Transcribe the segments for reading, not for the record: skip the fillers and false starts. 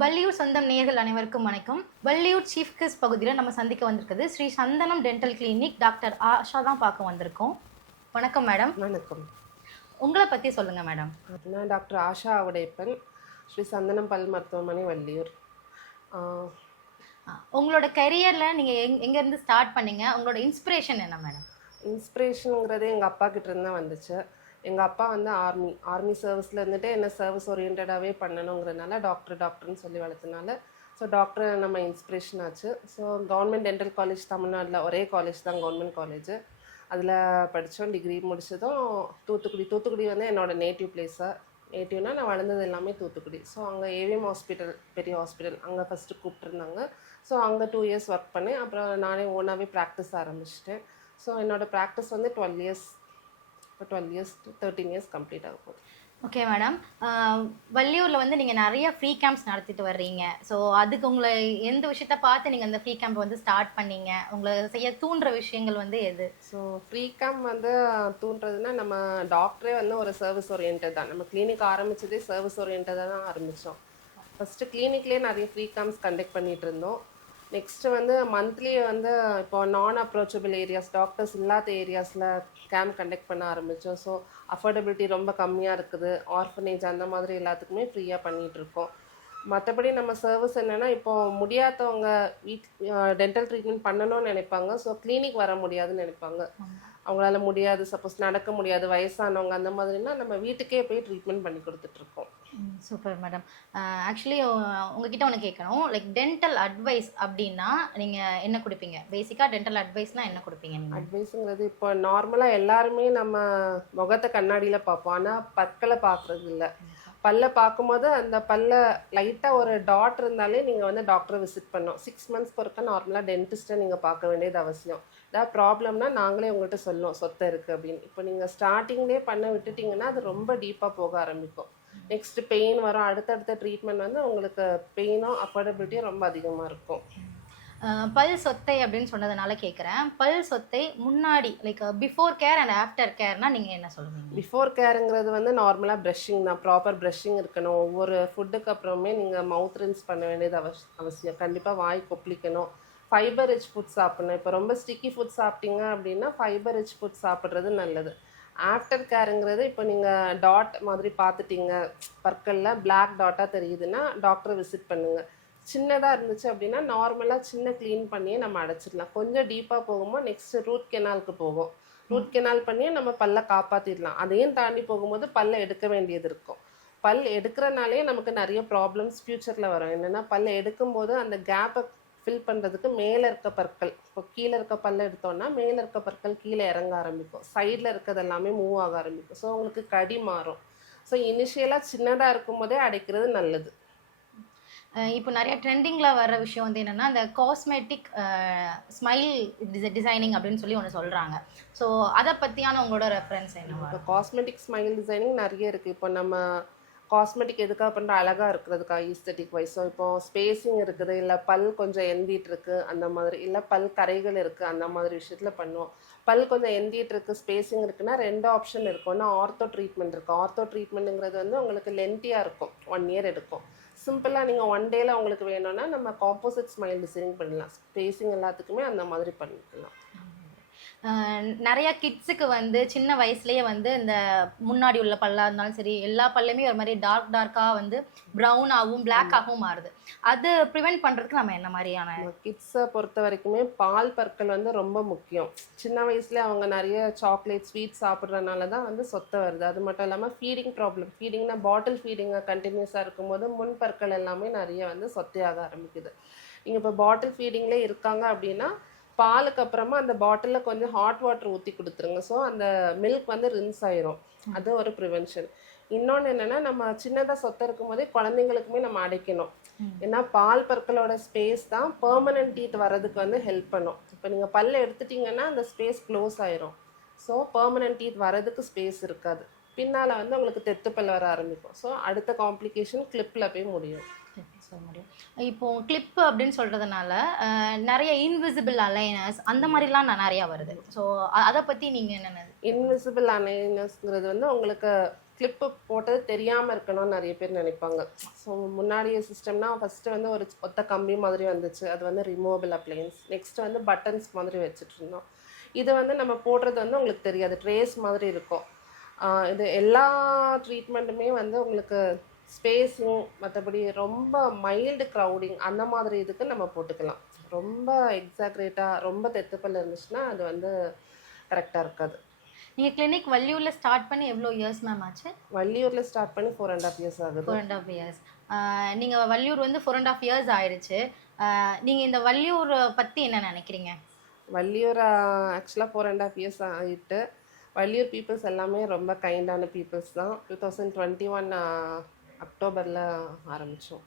வள்ளியூர் சொந்தம் நேயர்கள் அனைவருக்கும் வணக்கம். வள்ளியூர் சீஃப் கெஸ்ட் பகுதியில் நம்ம சந்திக்க வந்திருக்குது ஸ்ரீ சந்தனம் டென்டல் கிளினிக் டாக்டர் ஆஷா தான் பார்க்க வந்திருக்கோம். வணக்கம் மேடம். வணக்கம். உங்களை பற்றி சொல்லுங்கள் மேடம். நான் டாக்டர் ஆஷா அவடைப்பன், ஸ்ரீ சந்தனம் பல் மருத்துவமனை வள்ளியூர். உங்களோட கரியரில் நீங்கள் எங்கேருந்து ஸ்டார்ட் பண்ணீங்க? உங்களோட இன்ஸ்பிரேஷன் என்ன மேடம்? இன்ஸ்பிரேஷனுங்கிறது எங்கள் அப்பா கிட்டேருந்து தான் வந்துச்சு. எங்கள் அப்பா வந்து ஆர்மி சர்வீஸில் இருந்துட்டு என்ன சர்வீஸ் ஓரியன்டாகவே பண்ணணுங்கிறதுனால டாக்டர்னு சொல்லி வளர்த்தனால ஸோ டாக்டர் நம்ம இன்ஸ்பிரேஷன் ஆச்சு. ஸோ கவர்மெண்ட் டென்டல் காலேஜ் தமிழ்நாட்டில் ஒரே காலேஜ் தான், கவர்மெண்ட் காலேஜ். அதில் படித்தோம். டிகிரி முடித்ததும் தூத்துக்குடி வந்து என்னோடய நேட்டிவ் பிளேஸாக. நேட்டிவ்னால் நான் வளர்ந்தது எல்லாமே தூத்துக்குடி. ஸோ அங்கே ஏவிஎம் ஹாஸ்பிட்டல், பெரிய ஹாஸ்பிட்டல், அங்கே ஃபஸ்ட்டு கூப்பிட்டுருந்தாங்க. ஸோ அங்கே 2 இயர்ஸ் ஒர்க் பண்ணேன். அப்புறம் நானே ஓனாகவே ப்ராக்டிஸ் ஆரம்பிச்சிட்டேன். ஸோ என்னோடய ப்ராக்டிஸ் வந்து 12 இயர்ஸ் 13 இயர்ஸ் கம்ப்ளீட் ஆகும். Okay madam. வள்ளியூரில் வந்து நீங்கள் நிறைய ஃப்ரீ கேம்ப்ஸ் நடத்திட்டு வர்றீங்க. ஸோ அதுக்கு உங்களை எந்த விஷயத்த பார்த்து நீங்கள் அந்த ஃப்ரீ கேம்ப் வந்து ஸ்டார்ட் பண்ணீங்க? உங்களை செய்ய தூண்டுற விஷயங்கள் வந்து எது? ஸோ ஃப்ரீ கேம்ப் வந்து தூண்டுறதுன்னா, நம்ம டாக்டரே வந்து ஒரு சர்வீஸ் ஓரியன்ட் தான். நம்ம கிளினிக் ஆரம்பித்ததே சர்வீஸ் ஓரியன்டாக தான் ஆரம்பித்தோம். ஃபஸ்ட்டு கிளினிக்லேயே நிறைய ஃப்ரீ கேம்ப்ஸ் கண்டக்ட் பண்ணிகிட்டு இருந்தோம். நெக்ஸ்ட்டு வந்து மந்த்லி வந்து இப்போ நான் அப்ரோச்சபிள் ஏரியாஸ், டாக்டர்ஸ் இல்லாத ஏரியாஸில் கேம்ப் கண்டக்ட் பண்ண ஆரம்பித்தோம். ஸோ அஃபோர்டபிலிட்டி ரொம்ப கம்மியாக இருக்குது. ஆர்ஃபனேஜ் அந்த மாதிரி எல்லாத்துக்குமே ஃப்ரீயாக பண்ணிகிட்ருக்கோம். மற்றபடி நம்ம சர்வீஸ் என்னென்னா, இப்போது முடியாதவங்க டென்டல் ட்ரீட்மெண்ட் பண்ணணும்னு நினைப்பாங்க. ஸோ கிளினிக் வர முடியாதுன்னு நினைப்பாங்க. அவங்களால முடியாது, சப்போஸ் நடக்க முடியாது, வயசானவங்க அந்த மாதிரினா நம்ம வீட்டுக்கே போய் ட்ரீட்மெண்ட் பண்ணி கொடுத்துட்ருக்கோம். Super madam. ஆக்சுவலி உங்ககிட்ட ஒன்று கேட்கணும். லைக் டென்டல் அட்வைஸ் அப்படின்னா நீங்கள் என்ன கொடுப்பீங்க? பேசிக்காக டென்டல் அட்வைஸ்னால் என்ன கொடுப்பீங்க? அட்வைஸுங்கிறது இப்போ நார்மலாக எல்லாருமே நம்ம முகத்தை கண்ணாடியில் பார்ப்போம், ஆனால் பற்களை பார்க்குறது இல்லை. பல்லை பார்க்கும்போது அந்த பல்ல லைட்டாக ஒரு டாட் இருந்தாலே நீங்கள் வந்து டாக்டரை விசிட் பண்ணோம். 6 மந்த்ஸ்க்கு ஒருக்கா நார்மலாக டென்டிஸ்ட்டை நீங்கள் பார்க்க வேண்டியது அவசியம். ஏதாவது ப்ராப்ளம்னா நாங்களே உங்கள்கிட்ட சொல்லுவோம் சொத்தை இருக்குது அப்படின்னு. இப்போ நீங்கள் ஸ்டார்டிங்லேயே பண்ண விட்டுட்டிங்கன்னா அது ரொம்ப டீப்பாக போக ஆரம்பிக்கும். நெக்ஸ்ட் பெயின் வரும். அடுத்தடுத்த ட்ரீட்மெண்ட் வந்து உங்களுக்கு பெயினும் அஃபோர்டபிலிட்டியும் ரொம்ப அதிகமாக இருக்கும். பல் சொத்தை அப்படின்னு சொன்னதுனால கேட்குறேன். பல் சொத்தை முன்னாடி like before care and after கேர்னா நீங்கள் என்ன சொல்லுவீங்க? பிஃபோர் கேருங்கிறது வந்து நார்மலாக ப்ரஷிங் தான். ப்ராப்பர் ப்ரஷிங் இருக்கணும். ஒவ்வொரு ஃபுட்டுக்கு அப்புறமே நீங்கள் மவுத் ரின்ஸ் பண்ண வேண்டியது அவசியம். கண்டிப்பாக வாய் கொப்பளிக்கணும். ஃபைபர் ரிச் ஃபுட் சாப்பிடணும். இப்போ ரொம்ப ஸ்டிக்கி ஃபுட் சாப்பிட்டீங்க அப்படின்னா ஃபைபர் ரிச் ஃபுட் சாப்பிட்றது நல்லது. ஆஃப்டர் கேருங்கிறது இப்போ நீங்கள் டாட் மாதிரி பார்த்துட்டீங்க, பற்களில் பிளாக் டாட்டாக தெரியுதுன்னா டாக்டரை விசிட் பண்ணுங்கள். சின்னதாக இருந்துச்சு அப்படின்னா நார்மலாக சின்ன க்ளீன் பண்ணியே நம்ம அடைச்சிடலாம். கொஞ்சம் டீப்பாக போகும்போது நெக்ஸ்ட்டு ரூட் கெனாலுக்கு போகும். ரூட் கெனால் பண்ணியே நம்ம பல்லை காப்பாற்றிடலாம். அதையும் தாண்டி போகும்போது பல்லை எடுக்க வேண்டியது இருக்கும். பல் எடுக்கிறனாலே நமக்கு நிறைய ப்ராப்ளம்ஸ் ஃப்யூச்சரில் வரும். என்னென்னா, பல்லை எடுக்கும்போது அந்த கேப்பை ஃபில் பண்ணுறதுக்கு மேலே இருக்க பற்கள், இப்போ கீழே இருக்க பல்லை எடுத்தோன்னா மேலே இருக்க பற்கள் கீழே இறங்க ஆரம்பிக்கும். சைடில் இருக்கிறது எல்லாமே மூவ் ஆக ஆரம்பிக்கும். ஸோ உங்களுக்கு கடி மாறும். ஸோ இனிஷியலாக சின்னதாக இருக்கும் போதே அடைக்கிறது நல்லது. இப்போ நிறைய ட்ரெண்டிங்கில் வர விஷயம் வந்து என்னென்னா, இந்த காஸ்மெட்டிக் ஸ்மைல் டிசைனிங் அப்படின்னு சொல்லி ஒன்று சொல்கிறாங்க. ஸோ அதை பற்றியான உங்களோட ரெஃபரன்ஸ் என்ன? இப்போ காஸ்மெட்டிக் ஸ்மைல் டிசைனிங் நிறைய இருக்குது. இப்போ நம்ம காஸ்மெட்டிக் எதுக்காக பண்ணுற, அழகாக இருக்கிறதுக்காக, ஈஸ்தட்டிக் வைஸ். ஸோ இப்போ ஸ்பேஸிங் இருக்குது, இல்லை பல் கொஞ்சம் எந்திட்டு இருக்குது அந்த மாதிரி, இல்லை பல் கரைகள் இருக்குது அந்த மாதிரி விஷயத்தில் பண்ணுவோம். பல் கொஞ்சம் எந்திட்டு இருக்குது, ஸ்பேஸிங் இருக்குன்னா 2 ஆப்ஷன் இருக்கும். ஒன்று ஆர்த்தோ ட்ரீட்மெண்ட் இருக்குது. ஆர்த்தோ ட்ரீட்மெண்ட்டுங்கிறது வந்து உங்களுக்கு லென்த்தியாக இருக்கும், 1 இயர் எடுக்கும். சிம்பிளாக நீங்கள் 1 டேயில் உங்களுக்கு வேணும்னா நம்ம காம்போசிட் ஸ்மைல் டிசைனிங் பண்ணலாம். ஸ்பேஸிங் எல்லாத்துக்குமே அந்த மாதிரி பண்ணிக்கலாம். நிறையா கிட்ஸுக்கு வந்து சின்ன வயசுலேயே வந்து இந்த முன்னாடி உள்ள பல்லாக இருந்தாலும் சரி, எல்லா பல்லுமே ஒரு மாதிரி டார்க்காக வந்து ப்ரௌனாகவும் பிளாக்காகவும் மாறுது. அது ப்ரிவெண்ட் பண்ணுறதுக்கு நம்ம என்ன மாதிரியான? கிட்ஸை பொறுத்த வரைக்குமே பால் பற்கள் வந்து ரொம்ப முக்கியம். சின்ன வயசுலேயே அவங்க நிறைய சாக்லேட் ஸ்வீட் சாப்பிட்றதுனால தான் வந்து சொத்தை வருது. அது மட்டும் இல்லாமல் ஃபீடிங் ப்ராப்ளம், ஃபீடிங்னா பாட்டில் ஃபீடிங்காக கண்டினியூஸாக இருக்கும்போது முன் பற்கள் எல்லாமே நிறைய வந்து சொத்தையாக ஆரம்பிக்குது. நீங்கள் இப்போ பாட்டில் ஃபீடிங்லேயே இருக்காங்க அப்படின்னா பாலுக்கு அப்புறமா அந்த பாட்டிலில் கொஞ்சம் ஹாட் வாட்டர் ஊற்றி கொடுத்துருங்க. ஸோ அந்த மில்க் வந்து ரின்ஸ் ஆயிரும். அது ஒரு ப்ரிவென்ஷன். இன்னொன்று என்னென்னா, நம்ம சின்னதாக சொத்தை இருக்கும் போதே குழந்தைங்களுக்குமே நம்ம அடைக்கணும். ஏன்னா பால் பற்களோட ஸ்பேஸ் தான் பெர்மனன்ட் டீத் வர்றதுக்கு வந்து ஹெல்ப் பண்ணும். இப்போ நீங்கள் பல்ல எடுத்துட்டிங்கன்னா அந்த ஸ்பேஸ் க்ளோஸ் ஆயிரும். ஸோ பெர்மனன்ட் டீத் வர்றதுக்கு ஸ்பேஸ் இருக்காது. பின்னால் வந்து உங்களுக்கு தெத்துப்பல் வர ஆரம்பிக்கும். ஸோ அடுத்த காம்ப்ளிகேஷன் கிளிப்பில் போய் முடியும். முடியும். இப்போ கிளிப்பு அப்படின்னு சொல்கிறதுனால நிறைய இன்விசிபிள் அலைனஸ் அந்த மாதிரிலாம் நிறையா வருது. ஸோ அதை பற்றி நீங்கள் என்னென்ன? இன்விசிபிள் அலைனஸ்ங்கிறது வந்து உங்களுக்கு கிளிப்பு போட்டது தெரியாமல் இருக்கணும்னு நிறைய பேர் நினைப்பாங்க. ஸோ முன்னாடிய சிஸ்டம்னா ஃபஸ்ட்டு வந்து ஒரு ஒத்த கம்பி மாதிரி வந்துச்சு, அது வந்து ரிமூவபிள் அப்ளையன்ஸ். நெக்ஸ்ட் வந்து பட்டன்ஸ் மாதிரி வச்சுட்டு இருந்தோம். இது வந்து நம்ம போடுறது வந்து உங்களுக்கு தெரியாது, ட்ரேஸ் மாதிரி இருக்கும். இது எல்லா ட்ரீட்மெண்ட்டுமே வந்து உங்களுக்கு ஸ்பேஸிங், மற்றபடி ரொம்ப மைல்டு க்ரௌடிங் அந்த மாதிரி இதுக்கு நம்ம போட்டுக்கலாம். ரொம்ப எக்ஸாக்ரேட்டாக ரொம்ப தெத்துப்பல் இருந்துச்சுன்னா அது வந்து கரெக்டாக இருக்காது. நீங்க கிளினிக் வள்ளியூர்ல ஸ்டார்ட் பண்ணி எவ்வளோ இயர்ஸ் மேம் ஆச்சு? வள்ளியூரில் ஸ்டார்ட் பண்ணி 4.5 years ஆகுது. 4.5 இயர்ஸ். நீங்க வள்ளியூர் வந்து 4.5 இயர்ஸ் ஆயிடுச்சு. நீங்க இந்த வள்ளியூர் பத்தி என்ன நினைக்கிறீங்க? வள்ளியூர் ஆக்சுவலாக 4.5 years ஆகிட்டு. வள்ளியூர் பீப்புள்ஸ் எல்லாமே ரொம்ப கைண்டான பீப்புள்ஸ் தான். 2021 அக்டோபரில் ஆரம்பித்தோம்.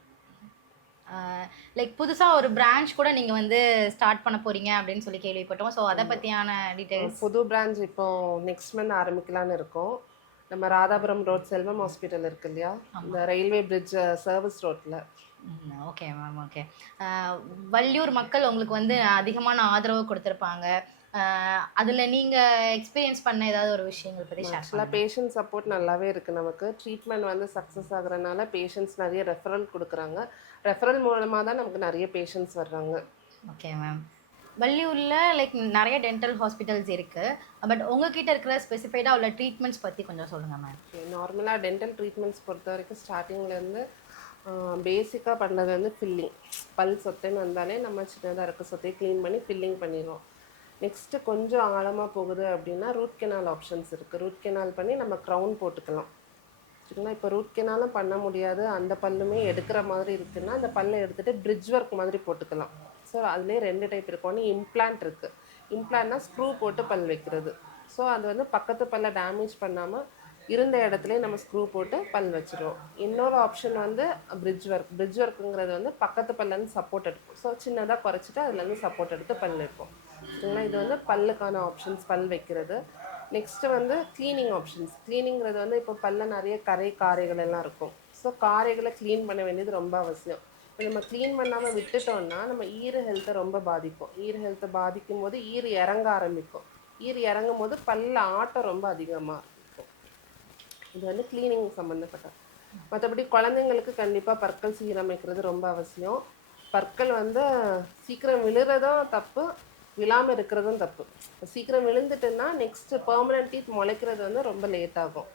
லைக் புதுசா ஒரு பிரான்ச் கூட நீங்க வந்து ஸ்டார்ட் பண்ண போறீங்க அப்படின்னு சொல்லி கேள்விப்பட்டோம். ஸோ அதை பத்தியான டீடைல்ஸ். புது பிரான்ச் இப்போ நெக்ஸ்ட் மந்த் ஆரம்பிக்கலான்னு இருக்கோம். நம்ம ராதாபுரம் ரோட் செல்வம் ஹாஸ்பிட்டல் இருக்கு இல்லையா, இந்த ரயில்வே பிரிட்ஜ் சர்வீஸ் ரோட்டில். Okay ma'am, okay. வள்ளியூர் மக்கள் உங்களுக்கு வந்து அதிகமான ஆதரவு கொடுத்துருப்பாங்க. அதுல நீங்க எக்ஸ்பீரியன்ஸ் பண்ண ஏதாவது ஒரு விஷயங்கள் பத்தி ஷேர் ஆக்சுவலாக பேஷண்ட் சப்போர்ட் நல்லாவே இருக்குது நமக்கு. ட்ரீட்மெண்ட் வந்து சக்ஸஸ் ஆகுறதுனால பேஷண்ட்ஸ் நிறைய ரெஃபரல் கொடுக்குறாங்க. ரெஃபரல் மூலமாக தான் நமக்கு நிறைய பேஷண்ட்ஸ் வர்றாங்க. Okay ma'am. வள்ளியூர்ல லைக் நிறைய டென்டல் ஹாஸ்பிட்டல்ஸ் இருக்கு. பட் உங்ககிட்ட இருக்கிற ஸ்பெசிஃபைடா உள்ள ட்ரீட்மெண்ட்ஸ் பத்தி கொஞ்சம் சொல்லுங்க மேம். நார்மலாக டென்டல் ட்ரீட்மெண்ட்ஸ் பொறுத்த வரைக்கும் ஸ்டார்டிங்லேருந்து பேசிக்காக பண்ணுறது வந்து ஃபில்லிங். பல் சொத்தைன்னு வந்தாலே நம்ம சின்னதாக இருக்க சொத்தையை க்ளீன் பண்ணி ஃபில்லிங் பண்ணிடுவோம். நெக்ஸ்ட்டு கொஞ்சம் ஆழமாக போகுது அப்படின்னா ரூட் கெனால் ஆப்ஷன்ஸ் இருக்குது. ரூட் கெனால் பண்ணி நம்ம க்ரௌன் போட்டுக்கலாம். சரிங்களா? இப்போ ரூட் கெனாலும் பண்ண முடியாது, அந்த பல்லுமே எடுக்கிற மாதிரி இருக்குன்னா அந்த பல்லை எடுத்துகிட்டு பிரிட்ஜ் ஒர்க் மாதிரி போட்டுக்கலாம். ஸோ அதுலேயே 2 டைப் இருக்கும். ஒன்று இம்ப்ளான்ட் இருக்குது. இம்ப்ளான்ட்னா ஸ்க்ரூ போட்டு பல் வைக்கிறது. ஸோ அது வந்து பக்கத்து பல்லை டேமேஜ் பண்ணாமல் இருந்த இடத்துலையே நம்ம ஸ்க்ரூ போட்டு பல் வச்சுருவோம். இன்னொரு ஆப்ஷன் வந்து பிரிட்ஜ் ஒர்க். பிரிட்ஜ் ஒர்க்குங்கிறது வந்து பக்கத்து பல்லேருந்து சப்போர்ட் எடுக்கும். ஸோ சின்னதாக குறைச்சிட்டு அதுலேருந்து சப்போர்ட் எடுத்து பல் வைப்போம். சரிங்களா? இது வந்து பல்லுக்கான ஆப்ஷன்ஸ், பல் வைக்கிறது. நெக்ஸ்ட்டு வந்து க்ளீனிங் ஆப்ஷன்ஸ். க்ளீனிங்கிறது வந்து இப்போ பல்ல நிறைய காரைகள் எல்லாம் இருக்கும். ஸோ காரைகளை க்ளீன் பண்ண வேண்டியது ரொம்ப அவசியம். இப்போ நம்ம க்ளீன் பண்ணாமல் விட்டுட்டோம்னா நம்ம ஈறு ஹெல்த்தை ரொம்ப பாதிக்கும். ஈறு ஹெல்த்தை பாதிக்கும் போது ஈறு இறங்க ஆரம்பிக்கும். ஈறு இறங்கும் போது பல்ல ஆட்டம் ரொம்ப அதிகமாக இருக்கும். இது வந்து க்ளீனிங் சம்மந்தப்பட்ட. மற்றபடி குழந்தைங்களுக்கு கண்டிப்பாக பற்கள் சீரமைக்கிறது ரொம்ப அவசியம். பற்கள் வந்து சீக்கிரம் விழுறதும் தப்பு, விழாமல் இருக்கிறதும் தப்பு. சீக்கிரம் விழுந்துட்டுன்னா நெக்ஸ்ட்டு பெர்மனன்ட் டீத் முளைக்கிறது வந்து ரொம்ப லேட் ஆகும்.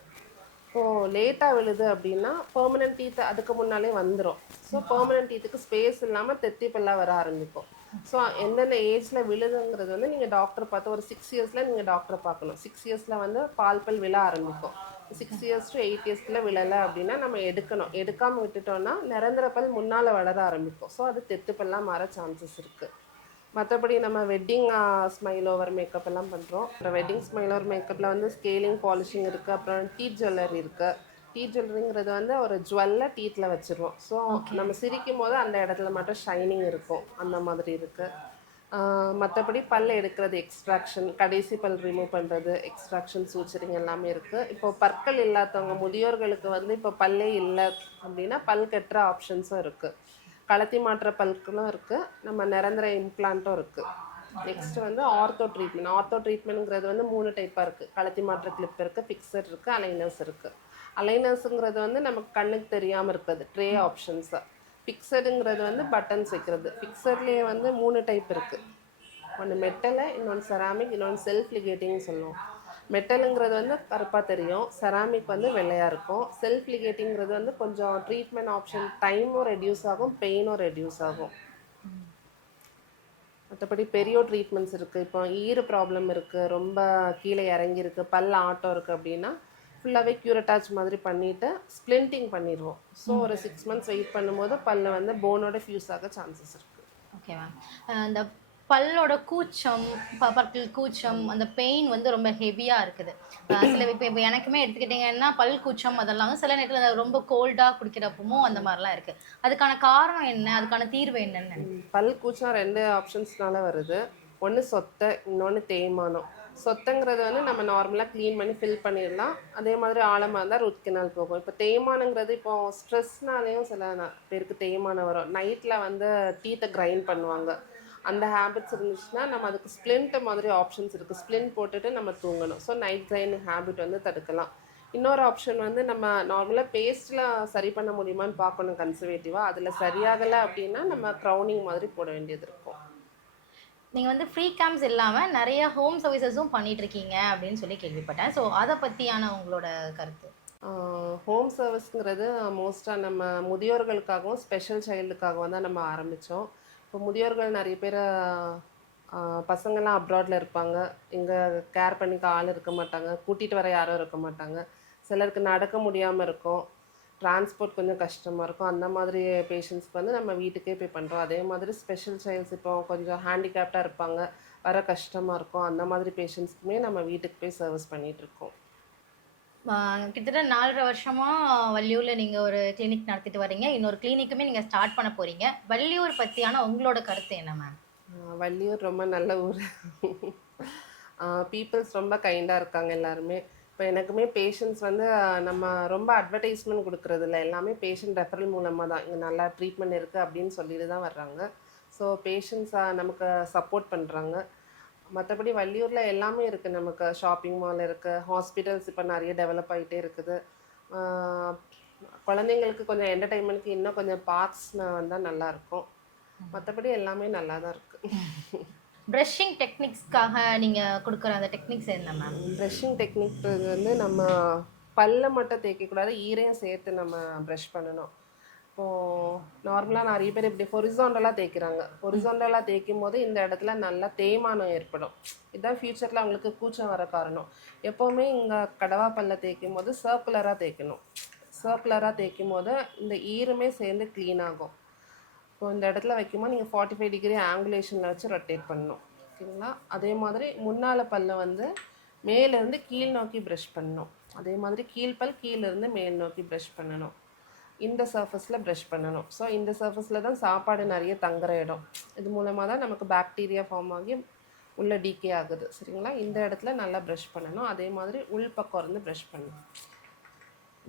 இப்போது லேட்டாக விழுது அப்படின்னா பெர்மனன்ட் டீத் அதுக்கு முன்னாலே வந்துடும். ஸோ பெர்மனன்ட் டீத்துக்கு ஸ்பேஸ் இல்லாமல் தெத்திப்பெல்லாம் வர ஆரம்பிக்கும். ஸோ எந்தெந்த ஏஜில் விழுதுங்கிறது வந்து நீங்கள் டாக்டர் பார்த்து ஒரு 6 yearsல நீங்கள் டாக்டரை பார்க்கணும். 6 yearsல வந்து பல் விழ ஆரம்பிக்கும். 6 years to 8 yearsக்குள்ள விழலை அப்படின்னா நம்ம எடுக்கணும். எடுக்காமல் விட்டுட்டோம்னா நிரந்தர பல் முன்னால் வளர ஆரம்பிக்கும். ஸோ அது தெத்துப்பெல்லாம் மாற சான்சஸ் இருக்குது. மற்றபடி நம்ம வெட்டிங் ஸ்மைல் ஓவர் மேக்கப் எல்லாம் பண்ணுறோம். அப்புறம் வெட்டிங் ஸ்மைல் ஓவர் மேக்கப்பில் வந்து ஸ்கேலிங், பாலிஷிங் இருக்குது. அப்புறம் டீத் ஜுவல்லரி இருக்குது. டீத் ஜுவல்லரிங்கிறது வந்து ஒரு ஜுவல்லை டீத்தில் வச்சுருவோம். ஸோ நம்ம சிரிக்கும் போது அந்த இடத்துல மட்டும் ஷைனிங் இருக்கும், அந்த மாதிரி இருக்குது. மற்றபடி பல்ல எடுக்கிறது, எக்ஸ்ட்ராக்ஷன், கடைசி பல் ரிமூவ் பண்ணுறது, எக்ஸ்ட்ராக்ஷன், சூச்சரிங் எல்லாமே இருக்குது. இப்போது பற்கள் இல்லாதவங்க, முதியோர்களுக்கு வந்து இப்போ பல்லே இல்லை அப்படின்னா பல் கட்டுற ஆப்ஷன்ஸும் இருக்குது. கலத்தி மாற்ற பல்களும் இருக்குது, நம்ம நிரந்தர இம்ப்ளான்ட்டும் இருக்குது. நெக்ஸ்ட்டு வந்து ஆர்த்தோ ட்ரீட்மெண்ட். ஆர்த்தோ ட்ரீட்மெண்ட்ங்கிறது வந்து 3 டைப்பாக இருக்குது. கலத்தி மாற்ற கிளிப் இருக்குது, ஃபிக்ஸட் இருக்குது, அலைனர்ஸ் இருக்குது. அலைனர்ஸுங்கிறது வந்து நமக்கு கண்ணுக்கு தெரியாமல் இருக்குது, ட்ரே ஆப்ஷன்ஸாக. ஃபிக்ஸடுங்கிறது வந்து பட்டன்ஸ் வைக்கிறது. ஃபிக்ஸட்லேயே வந்து 3 டைப் இருக்குது. ஒன்று மெட்டலை, இன்னொன்று செராமிக், இன்னொன்று செல்ஃப் லிகேட்டிங்னு சொல்லுவோம். மெட்டலுங்கிறது வந்து கருப்பாக தெரியும், செராமிக் வந்து வெள்ளையாக இருக்கும். செல்ஃப் லிகேட்டிங்கிறது வந்து கொஞ்சம் ட்ரீட்மெண்ட் ஆப்ஷன், டைமும் ரெடியூஸ் ஆகும், பெயினும் ரெடியூஸ் ஆகும். மற்றபடி பெரிய ட்ரீட்மெண்ட்ஸ் இருக்குது. இப்போ ஈறு ப்ராப்ளம் இருக்குது, ரொம்ப கீழே இறங்கியிருக்கு, பல் ஆட்டம் இருக்குது அப்படின்னா ஃபுல்லாகவே க்யூரட்டாச் மாதிரி பண்ணிவிட்டு ஸ்ப்ளிண்டிங் பண்ணிடுவோம். ஸோ ஒரு 6 months வெயிட் பண்ணும்போது பல்ல வந்து போனோட ஃபியூஸ் ஆக சான்சஸ் இருக்குது. Okay ma'am. இந்த பல்லோட கூச்சம், பற்கள் கூச்சம், அந்த பெயின் வந்து ரொம்ப ஹெவியாக இருக்குது. சில இப்போ எனக்குமே எடுத்துக்கிட்டிங்கன்னா பல் கூச்சம் அதெல்லாம் வந்து சில நேரத்தில் ரொம்ப கோல்டாக குடிக்கிறப்பவும் அந்த மாதிரிலாம் இருக்குது. அதுக்கான காரணம் என்ன, அதுக்கான தீர்வு என்னன்னு? பல் கூச்சம் 2 ஆப்ஷன்ஸ்னால வருது. ஒன்று சொத்தை, இன்னொன்று தேய்மானம். சொத்தைங்கிறது வந்து நம்ம நார்மலாக க்ளீன் பண்ணி ஃபில் பண்ணிடலாம். அதே மாதிரி ஆழமாக இருந்தால் ரூட் கெனால் போகும். இப்போ தேய்மானங்கிறது இப்போ ஸ்ட்ரெஸ்னாலேயும் சில பேருக்கு தேய்மானம் வரும். நைட்டில் வந்து டீத்தை கிரைண்ட் பண்ணுவாங்க. அந்த ஹேபிட்ஸ் இருந்துச்சுன்னா நம்ம அதுக்கு ஸ்ப்ளிண்ட் மாதிரி ஆப்ஷன்ஸ் இருக்குது. ஸ்ப்ளிண்ட் போட்டுட்டு நம்ம தூங்கணும். ஸோ நைட் கிரைண்டிங் ஹேபிட் வந்து தடுக்கலாம். இன்னொரு ஆப்ஷன் வந்து நம்ம நார்மலாக பேஸ்ட்டில் சரி பண்ண முடியுமான்னு பார்க்கணும் கன்சர்வேட்டிவாக. அதில் சரியாகலை அப்படின்னா நம்ம க்ரௌனிங் மாதிரி போட வேண்டியது இருக்கும். நீங்க வந்து ஃப்ரீ கேம்ப்ஸ் இல்லாம நிறைய ஹோம் சர்வீசஸும் பண்ணிட்டு இருக்கீங்க அப்படின்னு சொல்லி கேள்விப்பட்டேன். ஸோ அதை பத்தியான உங்களோட கருத்து? ஹோம் சர்வீஸ்ங்கிறது மோஸ்ட்டாக நம்ம முதியோர்களுக்காகவும் ஸ்பெஷல் சைல்டுக்காகவும் தான் நம்ம ஆரம்பித்தோம். இப்போ முதியோர்கள் நிறைய பேர் பசங்கள்லாம் அப்ராடில் இருப்பாங்க, இங்கே கேர் பண்ணிக்க ஆள் இருக்க மாட்டாங்க, கூட்டிகிட்டு வர யாரும் இருக்க மாட்டாங்க. சிலருக்கு நடக்க முடியாமல் இருக்கும், டிரான்ஸ்போர்ட் கொஞ்சம் கஷ்டமாக இருக்கும். அந்த மாதிரி பேஷண்ட்ஸ்க்கு வந்து நம்ம வீட்டுக்கே போய் பண்ணுறோம். அதே மாதிரி ஸ்பெஷல் சைல்ட்ஸ் இப்போ கொஞ்சம் ஹேண்டிகேப்டாக இருப்பாங்க, வர கஷ்டமாக இருக்கும். அந்த மாதிரி பேஷண்ட்ஸ்க்குமே நம்ம வீட்டுக்கு போய் சர்வீஸ் பண்ணிகிட்ருக்கோம். கிட்டத்தட்ட 4.5 வருஷமா வள்ளியூர்ல நீங்க ஒரு கிளினிக் நடத்திட்டு வரீங்க. இன்னொரு கிளினிக்குமே நீங்க ஸ்டார்ட் பண்ண போறீங்க. வள்ளியூர் பத்தியான உங்களோட கருத்து என்ன மேம்? வள்ளியூர் ரொம்ப நல்ல ஊர். பீப்புள்ஸ் ரொம்ப கைண்டாக இருக்காங்க எல்லாருமே. இப்போ எனக்குமே பேஷண்ட்ஸ் வந்து நம்ம ரொம்ப அட்வர்டைஸ்மெண்ட் கொடுக்குறது இல்லை, எல்லாமே பேஷண்ட் ரெஃபரல் மூலமாக தான் இங்கே நல்லா ட்ரீட்மெண்ட் இருக்குது அப்படின்னு சொல்லிட்டு தான் வர்றாங்க. ஸோ பேஷண்ட்ஸ் நமக்கு சப்போர்ட் பண்ணுறாங்க. மற்றபடி வள்ளியூரில் எல்லாமே இருக்குது, நமக்கு ஷாப்பிங் மால் இருக்குது, ஹாஸ்பிட்டல்ஸ் இப்போ நிறைய டெவலப் ஆகிட்டே இருக்குது. குழந்தைங்களுக்கு கொஞ்சம் என்டர்டெயின்மெண்ட்க்கு இன்னும் கொஞ்சம் பார்க்ஸ் வந்தால் நல்லாயிருக்கும். மற்றபடி எல்லாமே நல்லா தான் இருக்குது. ப்ரஷிங் டெக்னிக்ஸ்க்காக நீங்க கொடுக்குற அந்த டெக்னிக்ஸ் என்ன மேம்? ப்ரஷிங் டெக்னிக் வந்து நம்ம பல்ல மட்டும் தேய்க்கக்கூடாது, ஈரையும் சேர்த்து நம்ம ப்ரஷ் பண்ணணும். இப்போது நார்மலாக நிறைய பேர் இப்படி ஹொரிசாண்டலாக தேய்க்கிறாங்க. ஹொரிசாண்டலாக தேய்க்கும் போது இந்த இடத்துல நல்லா தேய்மானம் ஏற்படும். இதுதான் ஃப்யூச்சரில் அவங்களுக்கு கூச்சம் வர காரணம். எப்போவுமே இங்கே கடவா பல்ல தேய்க்கும் போது சர்க்குலராக தேய்க்கணும். சர்க்குலராக தேய்க்கும் போது இந்த ஈருமே சேர்ந்து க்ளீன் ஆகும். இப்போ இந்த இடத்துல வைக்கும்போது நீங்கள் 45 டிகிரி ஆங்குலேஷனில் வச்சு ரொட்டேட் பண்ணணும், ஓகேங்களா? அதே மாதிரி முன்னால் பல்ல வந்து மேலேருந்து கீழ் நோக்கி ப்ரஷ் பண்ணணும். அதே மாதிரி கீழ்ப்பல் கீழேருந்து மேல் நோக்கி ப்ரஷ் பண்ணணும். இந்த சர்ஃபஸில் ப்ரஷ் பண்ணணும். ஸோ இந்த சர்ஃபஸில் தான் சாப்பாடு நிறைய தங்குற இடம். இது மூலமாக தான் நமக்கு பாக்டீரியா ஃபார்ம் ஆகி உள்ள டீகே ஆகுது, சரிங்களா? இந்த இடத்துல நல்லா ப்ரஷ் பண்ணணும். அதே மாதிரி உள் பக்கம் இருந்து ப்ரஷ் பண்ணணும்.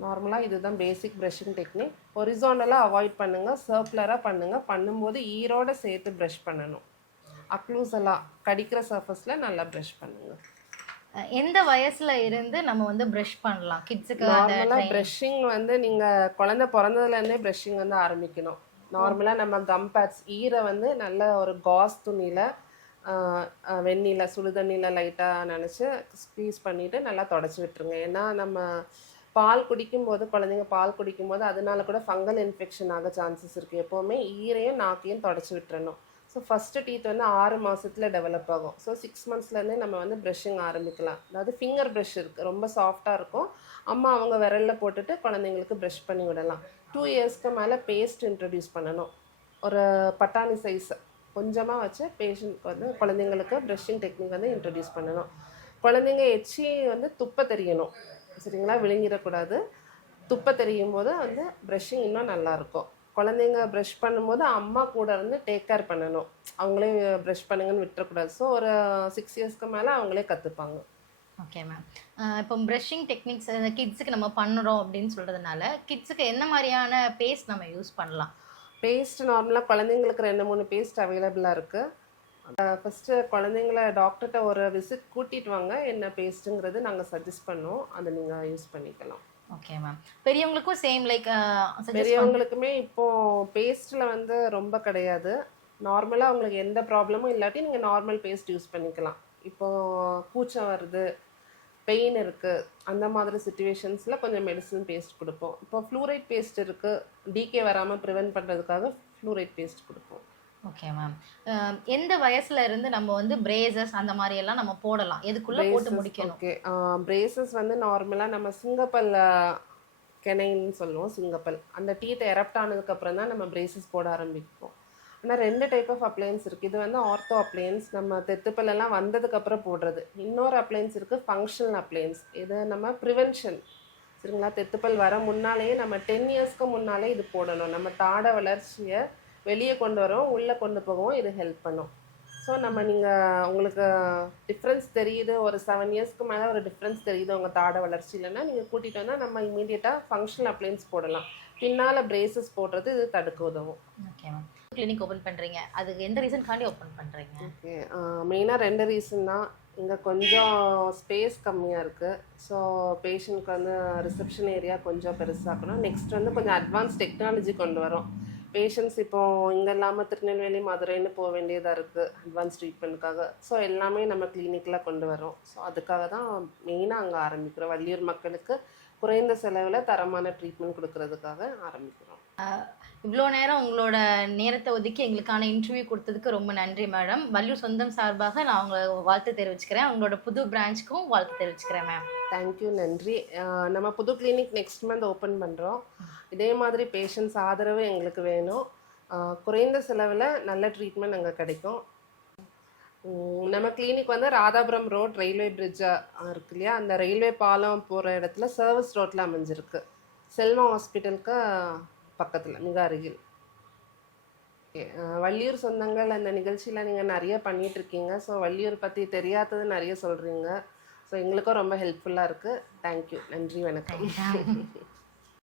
நார்மலாக இதுதான் பேசிக் ப்ரஷிங் டெக்னிக். ஹொரிசாண்டலாக அவாய்ட் பண்ணுங்கள், சர்க்குலராக பண்ணுங்கள். பண்ணும்போது ஈரோடு சேர்த்து ப்ரஷ் பண்ணணும். அக்ளூசலாக கடிக்கிற சர்ஃபஸில் நல்லா ப்ரஷ் பண்ணுங்கள். எந்த வயசுல இருந்து நம்ம வந்து ப்ரஷ் பண்ணலாம் கிட்ஸுக்கு? நார்மலாக ப்ரஷிங் வந்து நீங்கள் குழந்தை பிறந்ததுலேருந்தே ப்ரஷிங் வந்து ஆரம்பிக்கணும். நார்மலாக நம்ம கம் பேட்ஸ் ஈரை வந்து நல்ல ஒரு காஸ் துணியில் வெந்நில சுடுதண்ணியில் லைட்டாக நினச்சி ஸ்க்வீஸ் பண்ணிவிட்டு நல்லா தொடச்சி விட்டுருங்க. ஏன்னா நம்ம பால் குடிக்கும்போது குழந்தைங்க பால் குடிக்கும்போது அதனால கூட ஃபங்கல் இன்ஃபெக்ஷன் ஆக சான்சஸ் இருக்குது. எப்போவுமே ஈரையும் நாக்கையும் தொடச்சி விட்டுறணும். ஸோ ஃபஸ்ட்டு டீத் வந்து 6 மாதத்தில் டெவலப் ஆகும். ஸோ 6 மந்த்ஸ்லேருந்தே நம்ம வந்து ப்ரஷிங் ஆரம்பிக்கலாம். அதாவது ஃபிங்கர் ப்ரஷ் இருக்குது, ரொம்ப சாஃப்டாக இருக்கும். அம்மா அவங்க விரலில் போட்டுட்டு குழந்தைங்களுக்கு ப்ரஷ் பண்ணி விடலாம். 2 இயர்ஸ்க்கு மேலே பேஸ்ட் இன்ட்ரடியூஸ் பண்ணணும். ஒரு பட்டாணி சைஸ் கொஞ்சமாக வச்சு பேஷண்ட்க்கு வந்து குழந்தைங்களுக்கு ப்ரஷிங் டெக்னிக் வந்து இன்ட்ரடியூஸ் பண்ணணும். குழந்தைங்க எச்சி வந்து துப்ப தெரியணும், சரிங்களா? விழுங்கிடக்கூடாது. துப்ப தெரியும் போது வந்து ப்ரஷிங் இன்னும் நல்லாயிருக்கும். குழந்தைங்க ப்ரஷ் பண்ணும்போது அம்மா கூட இருந்து டேக் கேர் பண்ணணும். அவங்களே ப்ரஷ் பண்ணுங்கன்னு விட்டுறக்கூடாது. ஸோ ஒரு 6 இயர்ஸ்க்கு மேலே அவங்களே கற்றுப்பாங்க. Okay ma'am. இப்போ ப்ரஷிங் டெக்னிக்ஸ் கிட்ஸுக்கு நம்ம பண்ணுறோம் அப்படின்னு சொல்கிறதுனால கிட்ஸுக்கு என்ன மாதிரியான பேஸ்ட் நம்ம யூஸ் பண்ணலாம்? பேஸ்ட் நார்மலாக குழந்தைங்களுக்கு 2-3 பேஸ்ட் அவைலபிளாக இருக்குது. ஃபஸ்ட்டு குழந்தைங்கள டாக்டர்கிட்ட ஒரு விசிட் கூட்டிகிட்டு வாங்க, என்ன பேஸ்ட்டுங்கிறது நாங்கள் சஜஸ்ட் பண்ணுவோம், அதை நீங்கள் யூஸ் பண்ணிக்கலாம். Okay ma'am. பெரியவங்களுக்கும் சேம் லைக் பெரியவங்களுக்குமே இப்போது பேஸ்ட்டில் வந்து ரொம்ப கிடையாது. நார்மலாக அவங்களுக்கு எந்த ப்ராப்ளமும் இல்லாட்டி நீங்கள் நார்மல் பேஸ்ட் யூஸ் பண்ணிக்கலாம். இப்போது கூச்சம் வருது, பெயின் இருக்குது, அந்த மாதிரி சுச்சுவேஷன்ஸில் கொஞ்சம் மெடிசன் பேஸ்ட் கொடுப்போம். இப்போ ஃப்ளூரைட் பேஸ்ட் இருக்குது, டிகே வராமல் ப்ரிவென்ட் பண்ணுறதுக்காக ஃப்ளூரைட் பேஸ்ட் கொடுப்போம். Okay ma'am. எந்த வயசுல இருந்து நம்ம வந்து பிரேசஸ் அந்த மாதிரி எல்லாம் நம்ம போடலாம்? எதுக்குள்ள போட்டு முடிக்கணும்? ஓகே, பிரேசஸ் வந்து நார்மலாக நம்ம சிங்கப்பல் கெனைன்னு சொல்லுவோம். சிங்கப்பல் அந்த டீத் எரப்ட் ஆனதுக்கப்புறம் தான் நம்ம பிரேசஸ் போட ஆரம்பிப்போம். ஆனால் 2 டைப் ஆஃப் அப்ளையன்ஸ் இருக்குது. இது வந்து ஆர்த்தோ அப்ளையன்ஸ், நம்ம தெத்துப்பல்லாம் வந்ததுக்கப்புறம் போடுறது. இன்னொரு அப்ளையன்ஸ் இருக்குது ஃபங்க்ஷனல் அப்ளையன்ஸ். இது நம்ம ப்ரிவென்ஷன், சரிங்களா? தெத்துப்பல் வர முன்னாலேயே நம்ம 10 இயர்ஸ்க்கு முன்னாலே இது போடணும். நம்ம தாடை வளர்ச்சியை வெளியே கொண்டு வரோம், உள்ளே கொண்டு போகவும் இது ஹெல்ப் பண்ணும். ஸோ நம்ம உங்களுக்கு டிஃப்ரென்ஸ் தெரியுது, ஒரு 7 இயர்ஸ்க்கு மேலே ஒரு டிஃப்ரென்ஸ் தெரியுது உங்கள் தாடை வளர்ச்சி இல்லைன்னா நீங்கள் கூட்டிகிட்டு வந்தால் நம்ம இமீடியட்டாக ஃபங்க்ஷனல் அப்ளையன்ஸ் போடலாம். பின்னால் பிரேசஸ் போடுறது இது தடுக்க உதவும். Okay ma'am. கிளினிக் ஓப்பன் பண்ணுறீங்க, அதுக்கு எந்த ரீசன்காண்டி ஓப்பன் பண்ணுறீங்க? ஓகே, மெயினாக 2 ரீசன் தான். இங்கே கொஞ்சம் ஸ்பேஸ் கம்மியாக இருக்குது. ஸோ பேஷண்ட்க்கு வந்து ரிசப்ஷன் ஏரியா கொஞ்சம் பெருசாக்கணும். நெக்ஸ்ட் வந்து கொஞ்சம் அட்வான்ஸ் டெக்னாலஜி கொண்டு வரோம். பேஷண்ட்ஸ் இப்போது இங்கே இல்லாமல் திருநெல்வேலி மதுரைன்னு போக வேண்டியதாக இருக்குது அட்வான்ஸ் ட்ரீட்மெண்ட்டுக்காக. ஸோ எல்லாமே நம்ம கிளினிக்கில் கொண்டு வரோம். ஸோ அதுக்காக தான் மெயினாக அங்கே ஆரம்பிக்கிறோம். வள்ளியூர் மக்களுக்கு குறைந்த செலவில் தரமான ட்ரீட்மெண்ட் கொடுக்கறதுக்காக ஆரம்பிக்கிறோம். இவ்வளோ நேரம் உங்களோட நேரத்தை ஒதுக்கி எங்களுக்கான இன்டர்வியூ கொடுத்ததுக்கு ரொம்ப நன்றி மேடம். வள்ளியூர் சொந்தம் சார்பாக நான் உங்களை வாழ்த்து தெரிவிச்சுக்கிறேன். உங்களோட புது பிரான்ச்சுக்கும் வாழ்த்து தெரிவிச்சுக்கிறேன் மேம். தேங்க்யூ, நன்றி. நம்ம புது கிளினிக் நெக்ஸ்ட் மந்த் ஓப்பன் பண்ணுறோம். இதே மாதிரி பேஷண்ட்ஸ் ஆதரவு எங்களுக்கு வேணும். குறைந்த செலவில் நல்ல ட்ரீட்மெண்ட் அங்கே கிடைக்கும். நம்ம கிளினிக் வந்து ராதாபுரம் ரோட் ரயில்வே பிரிட்ஜ் இருக்கு இல்லையா, அந்த ரயில்வே பாலம் போகிற இடத்துல சர்வீஸ் ரோட்டில் அமைஞ்சிருக்கு. செல்வம் ஹாஸ்பிட்டலுக்கு பக்கத்தில் மிக அருகில். வள்ளியூர் சொந்தங்கள் அந்த நிகழ்ச்சியில் நீங்கள் நிறைய பண்ணிகிட்ருக்கீங்க. ஸோ வள்ளியூர் பற்றி தெரியாதது நிறைய சொல்கிறீங்க. ஸோ எங்களுக்கும் ரொம்ப ஹெல்ப்ஃபுல்லாக இருக்குது. தேங்க்யூ, நன்றி, வணக்கம்.